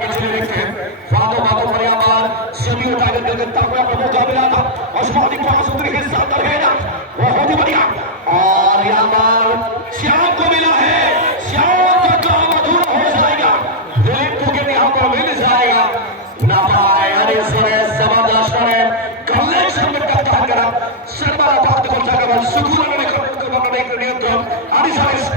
पिछले देखते हैं वादों पर यार सभी टाइगर करता हुआ मुकाबला था अस्मानी पास उतरी हिस्सा रहेगा बहुत ही बढ़िया और यार श्याम को मिला है श्याम का काम अधूरा हो जाएगा दिलीप को के यहाँ पर मिल जाएगा ना पाए अरे सुरेश जबरदस्त है कलेक्शन में करता करा शर्मा बात को जाकर सुकून में करने के नियंत्रण अरे सुरेश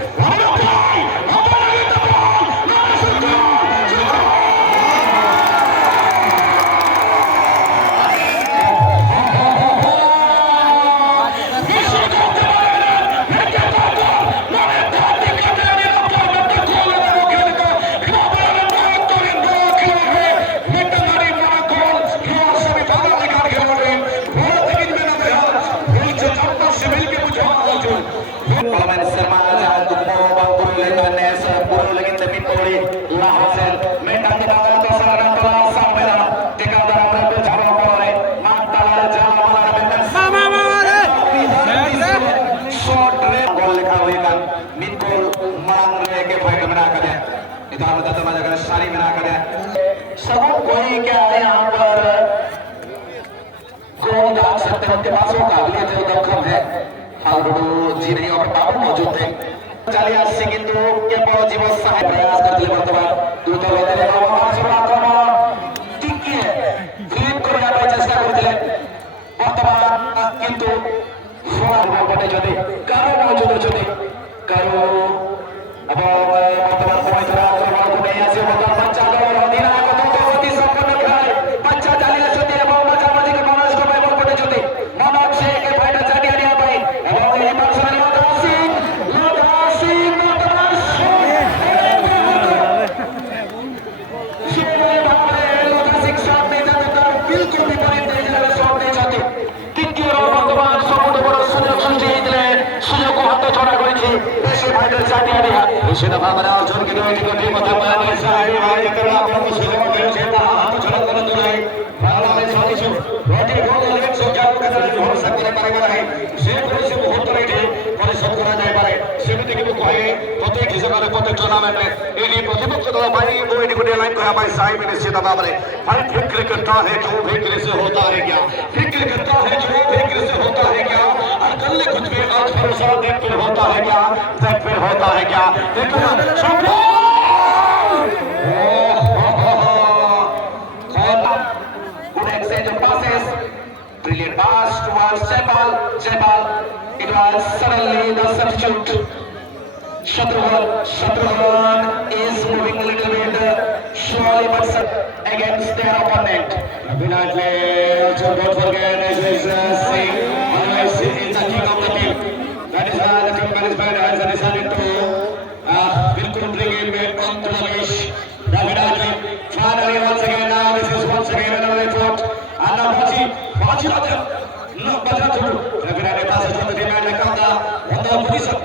उनके पास वो काबिलियत है दमखम है जी नहीं और बाबू मौजूद थे चलिए आज से किंतु के पर जीवन सहाय प्रयास करते हैं वर्तमान दूसरा बदले और सुना तो ठीक है फ्लिप को या चेष्टा करते हैं वर्तमान किंतु सुना बटे जदि करो मौजूद जदि करो अब वर्तमान समय थोड़ा आक्रमण को नहीं ऐसे होता बच्चा का और अधीरा को तो होती संपन्न कराए बच्चा जाली जदि अब बच्चा मर्जी के मनोज को मैं बटे जदि मनोज से के फाइटर जानी आ पाई और ये पर्सनल সেটা আমরা অর্জন করে টিম মধ্যে পাওয়া যায় ভাই করে আপনারা সুযোগ করে সেটা হাত ছড়া করে দূরে বাংলাদেশ সদস্য রটি গোল লেগ সংখ্যা করে ভরসা করে পারে है সে করেছে বহুত রেটে পরিশোধ করা যায় পারে সেমিতি কিন্তু কয়ে প্রত্যেক হিসাবে প্রত্যেক টুর্নামেন্টে এই প্রতিপক্ষ দল ভাই ওই ডিগুডে লাइन को भाई साहिब ने सीधा बाबरे भाई फिक्र करता है जो फिक्र से होता है क्या फिक्र करता है जो फिक्र से होता है क्या और कल कुछ भी आज भरोसा देख फिर होता है क्या देख फिर होता है क्या देखो good exchange of passes brilliant pass towards Jebal it was suddenly the substitute Shatrughan is moving a little bit slowly but against their opponent. Definitely, also don't forget this is Singh. Always is the king of the team. That is why the team management has decided to will bring him on to the leash. Definitely, finally once again now this is once again another effort. And now Baji Raja, no Baji Raja. Definitely passes from the team and like on the position.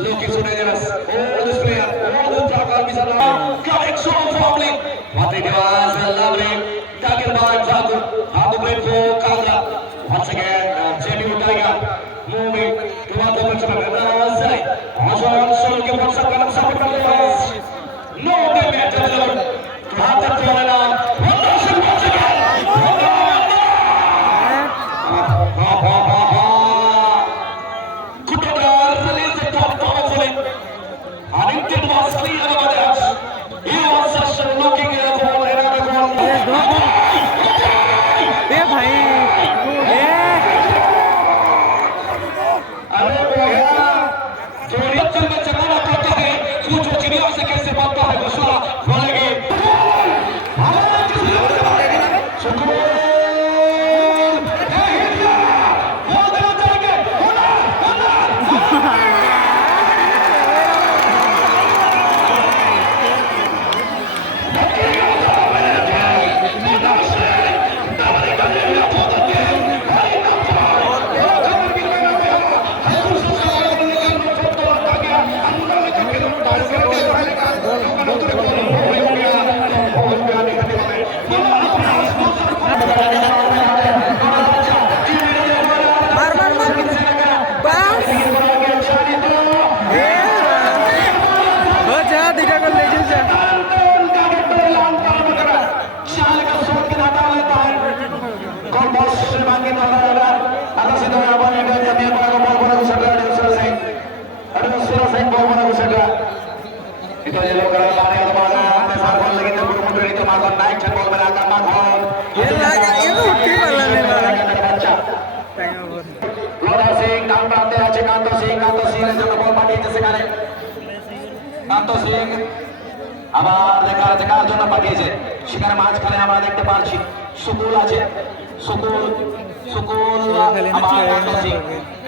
Looking so dangerous. Oh, this player. Oh, the Prakar Bizarre. Coming so firmly. What it was lovely. Taken by Jagu. How the break for Kala. Once again, Jamie Tiger moving towards the batsman. Side. Also, looking for some kind of support. No damage. Have the throw now. Once again. It was clear about that. He was just looking at the ball and at the ball. ये भाई ये अरे भैया जो reaction में चलाना पड़ता है वो जो चिड़िया से कैसे बनता है दूसरा बोलेंगे একেবারে তেসার বল লেগে মুখোমুখি ঋতু মাখন নাইক ছেন বল মেলা আকার মাখন বাচ্চা লোরা সিং ডান প্রান্তে আছে কান্ত সিং এর জন্য বল পাঠিয়েছে সেখানে কান্ত সিং আবার দেখার জন্য পাঠিয়েছে সেখানে মাঝখানে আমরা দেখতে পাচ্ছি সুকুল আছে সুকুল আবার কান্ত সিং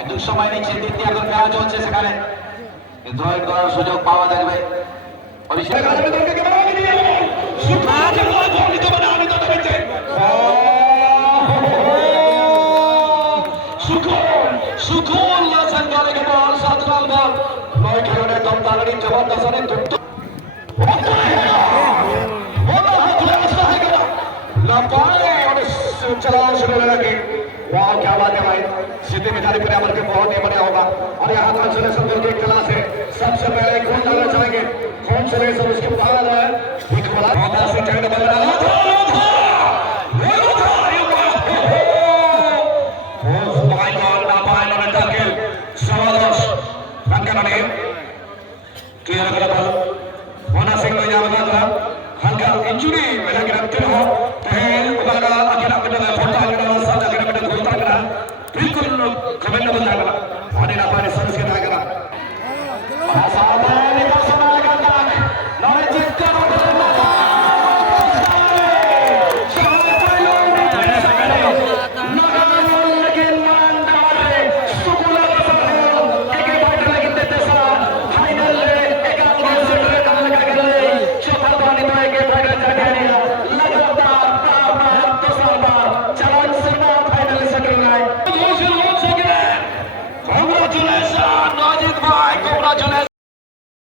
একটু সময় নিচ্ছে দ্বিতীয় একজন খেলা চলছে সেখানে ড্রয়িং করার সুযোগ পাওয়া যাবে সুকুল লাসেন গলে বল সাতরাল বল নয় খেলোয়াড়ের দম তাড়ানি জবরদস্ত অনেক দ্রুত चला शुरू लगे वाह क्या बात है भाई सीधे मिठाई पर अमर के बहुत ही बढ़िया होगा और यहाँ ट्रांसलेशन करके एक क्लास है सबसे पहले कौन डालना चाहेंगे कौन से सब उसके बाहर है एक बड़ा से चढ़ने वाला क्लियर करा बल मोना सिंह ने जाना था हल्का इंजरी मेरा गिरफ्त हो पहल उबारा अकेला बेटा फोटा अकेला साथ अकेला बेटा घुसता करा बिल्कुल कमेंट बता करा और इन अपने सर्विस के ना करा सामने निकल समय करता नॉलेज जीत कर Congratulations, Najib bhai, congratulations.